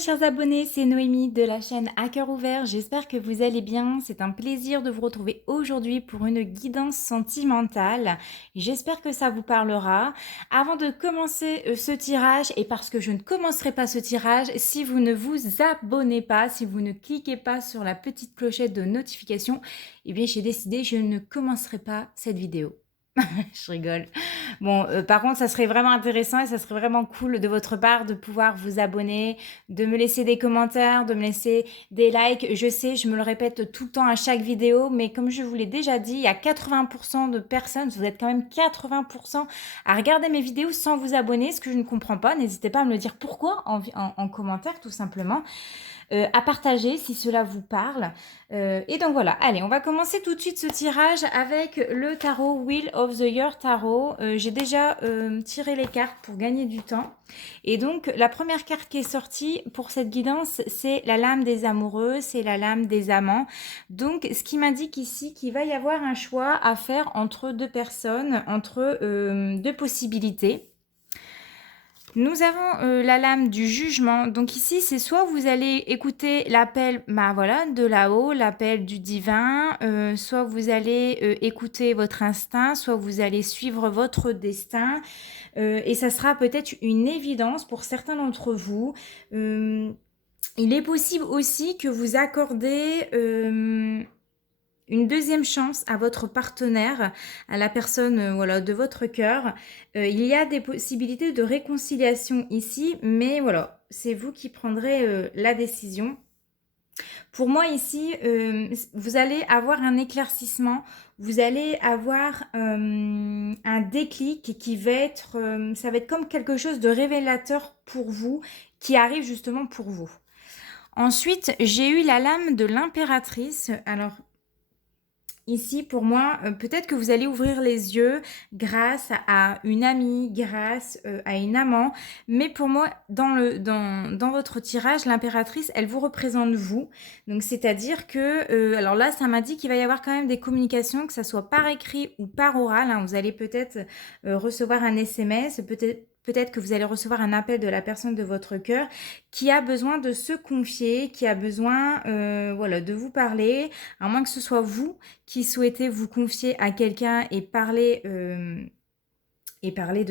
chers abonnés, c'est Noémie de la chaîne À Cœur Ouvert, j'espère que vous allez bien. C'est un plaisir de vous retrouver aujourd'hui pour une guidance sentimentale. J'espère que ça vous parlera. Avant de commencer ce tirage, et parce que je ne commencerai pas ce tirage, si vous ne vous abonnez pas, si vous ne cliquez pas sur la petite clochette de notification, eh bien j'ai décidé, je ne commencerai pas cette vidéo. Je rigole. Bon, par contre, ça serait vraiment intéressant et ça serait vraiment cool de votre part de pouvoir vous abonner, de me laisser des commentaires, de me laisser des likes. Je sais, je me le répète tout le temps à chaque vidéo, mais comme je vous l'ai déjà dit, il y a 80% de personnes, vous êtes quand même 80% à regarder mes vidéos sans vous abonner, ce que je ne comprends pas. N'hésitez pas à me le dire pourquoi en commentaire, tout simplement. À partager si cela vous parle. Et donc voilà, allez, on va commencer tout de suite ce tirage avec le tarot Wheel of the Year Tarot. J'ai déjà tiré les cartes pour gagner du temps. Et donc, la première carte qui est sortie pour cette guidance, c'est la lame des amoureux, c'est la lame des amants. Donc, ce qui m'indique ici qu'il va y avoir un choix à faire entre deux personnes, entre deux possibilités. Nous avons la lame du jugement. Donc ici, c'est soit vous allez écouter l'appel voilà, de là-haut, l'appel du divin, soit vous allez écouter votre instinct, soit vous allez suivre votre destin. Et ça sera peut-être une évidence pour certains d'entre vous. Il est possible aussi que vous accordez une deuxième chance à votre partenaire, à la personne voilà, de votre cœur. Il y a des possibilités de réconciliation ici, mais voilà, c'est vous qui prendrez la décision. Pour moi ici, vous allez avoir un éclaircissement, vous allez avoir un déclic qui va être, ça va être comme quelque chose de révélateur pour vous, qui arrive justement pour vous. Ensuite, j'ai eu la lame de l'impératrice. Alors, ici, pour moi, peut-être que vous allez ouvrir les yeux grâce à une amie, grâce à une amant. Mais pour moi, dans votre tirage, l'impératrice, elle vous représente vous. Donc, c'est-à-dire que, alors là, ça m'a dit qu'il va y avoir quand même des communications, que ça soit par écrit ou par oral. Hein. Vous allez peut-être recevoir un SMS, peut-être que vous allez recevoir un appel de la personne de votre cœur qui a besoin de se confier, qui a besoin voilà, de vous parler, à moins que ce soit vous qui souhaitez vous confier à quelqu'un et parler de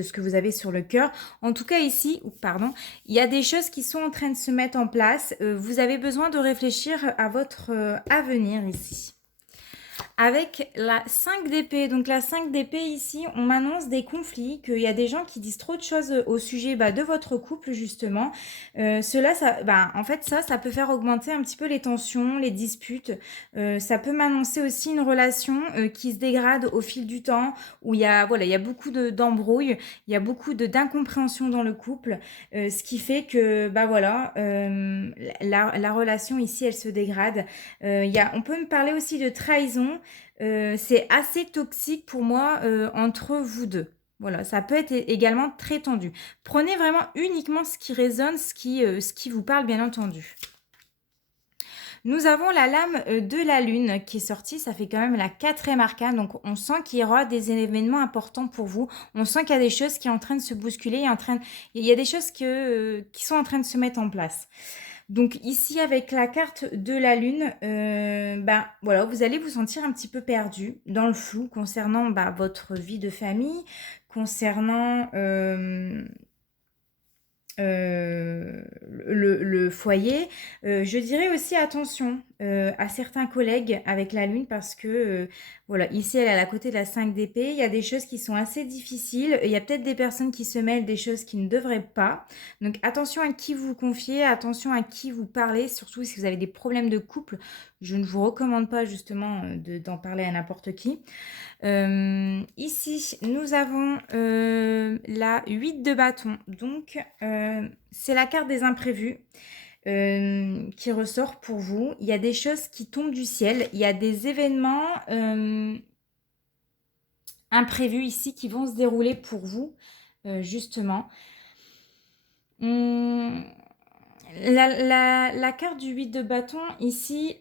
ce que vous avez sur le cœur. En tout cas ici, pardon, il y a des choses qui sont en train de se mettre en place. Vous avez besoin de réfléchir à votre avenir ici. Avec la 5 d'épée, donc la 5 d'épée ici, on m'annonce des conflits, qu'il y a des gens qui disent trop de choses au sujet de votre couple justement. En fait ça peut faire augmenter un petit peu les tensions, les disputes. Ça peut m'annoncer aussi une relation qui se dégrade au fil du temps, où il y a beaucoup d'embrouilles, il y a beaucoup d'incompréhension dans le couple, ce qui fait que la relation ici elle se dégrade. On peut me parler aussi de trahison. C'est assez toxique pour moi entre vous deux. Voilà, ça peut être également très tendu. Prenez vraiment uniquement ce qui résonne, ce qui vous parle, bien entendu. Nous avons la lame de la lune qui est sortie, ça fait quand même la 4e arcane, donc on sent qu'il y aura des événements importants pour vous. On sent qu'il y a des choses qui sont en train de se bousculer, il y a des choses qui sont en train de se mettre en place. Donc ici, avec la carte de la lune, voilà, vous allez vous sentir un petit peu perdu, dans le flou, concernant votre vie de famille, concernant le foyer. Je dirais aussi attention à certains collègues avec la lune parce que voilà, ici elle est à côté de la 5 d'épée, il y a des choses qui sont assez difficiles, il y a peut-être des personnes qui se mêlent des choses qui ne devraient pas, donc attention à qui vous confiez, attention à qui vous parlez, surtout si vous avez des problèmes de couple. Je ne vous recommande pas justement d'en parler à n'importe qui. Ici, nous avons la 8 de bâton. Donc, c'est la carte des imprévus qui ressort pour vous. Il y a des choses qui tombent du ciel. Il y a des événements imprévus ici qui vont se dérouler pour vous, justement. La carte du 8 de bâton, ici,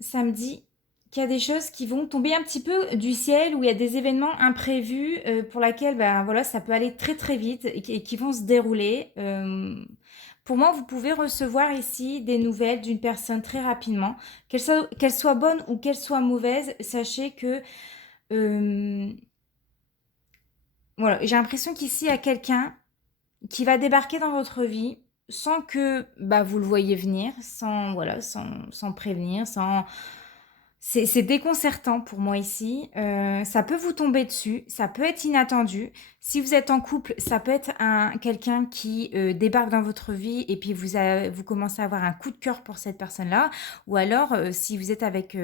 ça me dit qu'il y a des choses qui vont tomber un petit peu du ciel, où il y a des événements imprévus pour lesquels voilà, ça peut aller très très vite et qui vont se dérouler. Pour moi, vous pouvez recevoir ici des nouvelles d'une personne très rapidement. Qu'elle soit bonne ou qu'elle soit mauvaise, sachez que euh, voilà, j'ai l'impression qu'ici, il y a quelqu'un qui va débarquer dans votre vie sans que bah, vous le voyez venir, sans, voilà, sans prévenir, sans... C'est déconcertant pour moi ici. Ça peut vous tomber dessus, ça peut être inattendu. Si vous êtes en couple, ça peut être quelqu'un qui débarque dans votre vie et puis vous commencez à avoir un coup de cœur pour cette personne-là. Ou alors, si vous êtes avec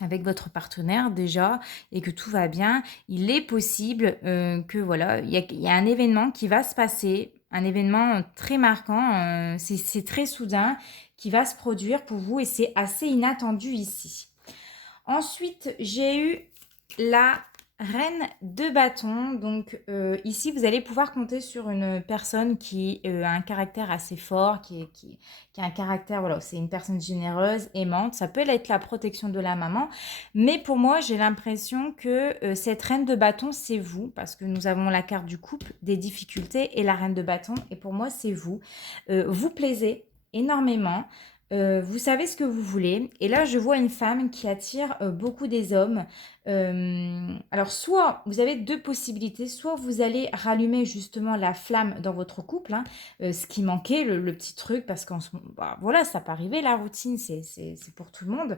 votre partenaire déjà et que tout va bien, il est possible que voilà, il y a un événement qui va se passer, un événement très marquant, c'est très soudain, qui va se produire pour vous et c'est assez inattendu ici. Ensuite, j'ai eu la reine de bâton. Donc ici, vous allez pouvoir compter sur une personne qui a un caractère assez fort, qui a un caractère, voilà, c'est une personne généreuse, aimante. Ça peut être la protection de la maman. Mais pour moi, j'ai l'impression que cette reine de bâton, c'est vous. Parce que nous avons la carte du couple, des difficultés et la reine de bâton. Et pour moi, c'est vous. Vous plaisez énormément. Vous savez ce que vous voulez. Et là, je vois une femme qui attire beaucoup des hommes. Alors, soit vous avez deux possibilités. Soit vous allez rallumer justement la flamme dans votre couple, hein, ce qui manquait, le petit truc, parce qu'en ce moment, bah, voilà, ça peut arriver, la routine, c'est pour tout le monde.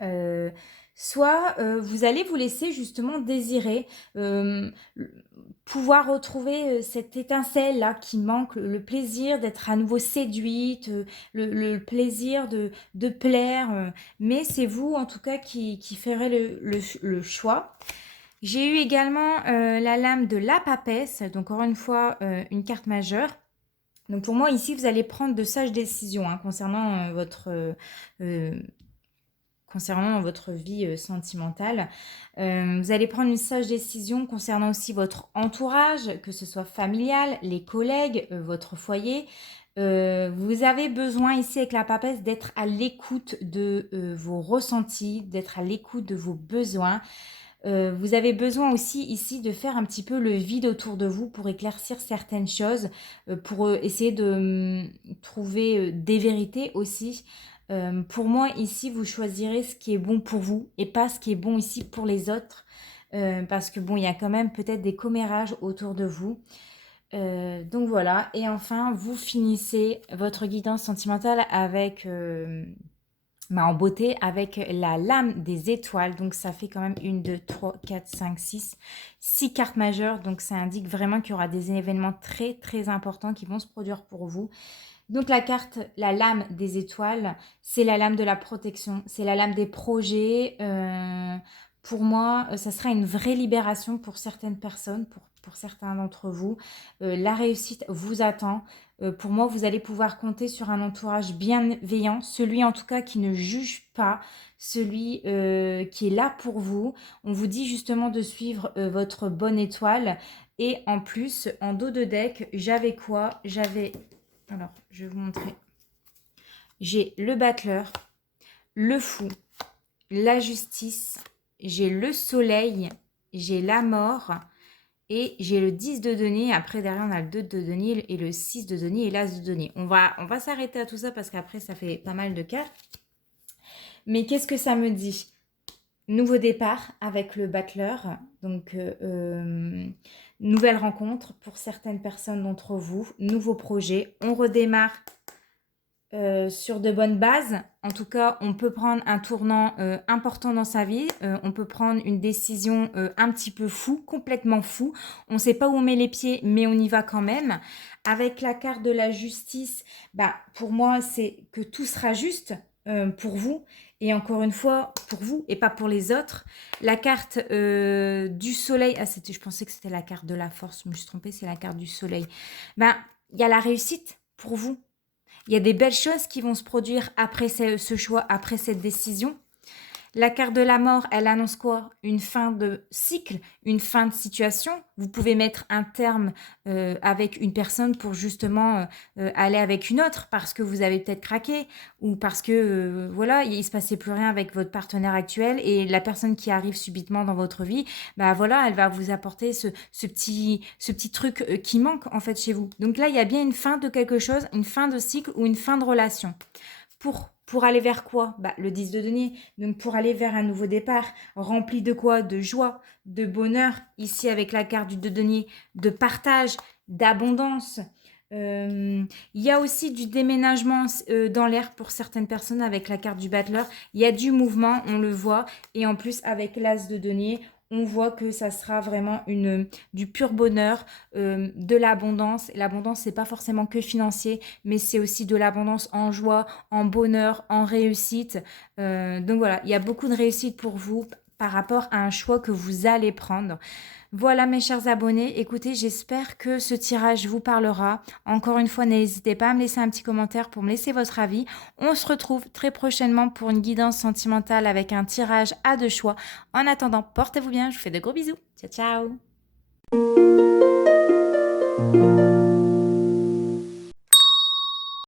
Euh, Soit vous allez vous laisser justement désirer, euh, pouvoir retrouver cette étincelle-là qui manque, le plaisir d'être à nouveau séduite, le plaisir de plaire. Mais c'est vous en tout cas qui ferez le choix. J'ai eu également la lame de la papesse, donc encore une fois une carte majeure. Donc pour moi ici vous allez prendre de sages décisions hein, concernant votre vie sentimentale. Vous allez prendre une sage décision concernant aussi votre entourage, que ce soit familial, les collègues, votre foyer. Vous avez besoin ici avec la papesse d'être à l'écoute de vos ressentis, d'être à l'écoute de vos besoins. Vous avez besoin aussi ici de faire un petit peu le vide autour de vous pour éclaircir certaines choses, pour essayer de trouver des vérités aussi. Pour moi, ici, vous choisirez ce qui est bon pour vous et pas ce qui est bon ici pour les autres. Parce que bon, il y a quand même peut-être des commérages autour de vous. Donc voilà. Et enfin, vous finissez votre guidance sentimentale avec en beauté avec la lame des étoiles. Donc ça fait quand même 1, 2, 3, 4, 5, 6, 6 cartes majeures. Donc ça indique vraiment qu'il y aura des événements très très importants qui vont se produire pour vous. Donc la carte, la lame des étoiles, c'est la lame de la protection, c'est la lame des projets. Pour moi, ça sera une vraie libération pour certaines personnes, pour certains d'entre vous. La réussite vous attend. Pour moi, vous allez pouvoir compter sur un entourage bienveillant, celui en tout cas qui ne juge pas, celui qui est là pour vous. On vous dit justement de suivre votre bonne étoile. Et en plus, en dos de deck, j'avais quoi? Alors, je vais vous montrer. J'ai le battleur, le fou, la justice, j'ai le soleil, j'ai la mort et j'ai le 10 de denier. Après, derrière, on a le 2 de denier et le 6 de denier et l'as de denier. On va s'arrêter à tout ça parce qu'après, ça fait pas mal de cartes. Mais qu'est-ce que ça me dit? Nouveau départ avec le battleur. Donc, nouvelle rencontre pour certaines personnes d'entre vous. Nouveau projet. On redémarre sur de bonnes bases. En tout cas, on peut prendre un tournant important dans sa vie. On peut prendre une décision un petit peu fou, complètement fou. On ne sait pas où on met les pieds, mais on y va quand même. Avec la carte de la justice, bah, pour moi, c'est que tout sera juste pour vous. Et encore une fois, pour vous et pas pour les autres. La carte du soleil, je pensais que c'était la carte de la force, je me suis trompée, c'est la carte du soleil. Ben, il y a la réussite pour vous. Il y a des belles choses qui vont se produire après ce choix, après cette décision. La carte de la mort, elle annonce quoi? Une fin de cycle, une fin de situation. Vous pouvez mettre un terme avec une personne pour justement aller avec une autre parce que vous avez peut-être craqué ou parce que voilà, il se passait plus rien avec votre partenaire actuel et la personne qui arrive subitement dans votre vie, bah voilà, elle va vous apporter ce petit truc qui manque en fait chez vous. Donc là, il y a bien une fin de quelque chose, une fin de cycle ou une fin de relation. Pour aller vers quoi? Bah, le 10 de denier. Donc pour aller vers un nouveau départ, rempli de quoi? De joie, de bonheur, ici avec la carte du 2 de denier, de partage, d'abondance. Il y a aussi du déménagement dans l'air pour certaines personnes avec la carte du battleur. Il y a du mouvement, on le voit. Et en plus, avec l'as de denier, on voit que ça sera vraiment du pur bonheur, de l'abondance. Et l'abondance, c'est pas forcément que financier, mais c'est aussi de l'abondance en joie, en bonheur, en réussite. Donc voilà, il y a beaucoup de réussite pour vous par rapport à un choix que vous allez prendre. Voilà mes chers abonnés, écoutez, j'espère que ce tirage vous parlera. Encore une fois, n'hésitez pas à me laisser un petit commentaire pour me laisser votre avis. On se retrouve très prochainement pour une guidance sentimentale avec un tirage à deux choix. En attendant, portez-vous bien, je vous fais de gros bisous. Ciao, ciao!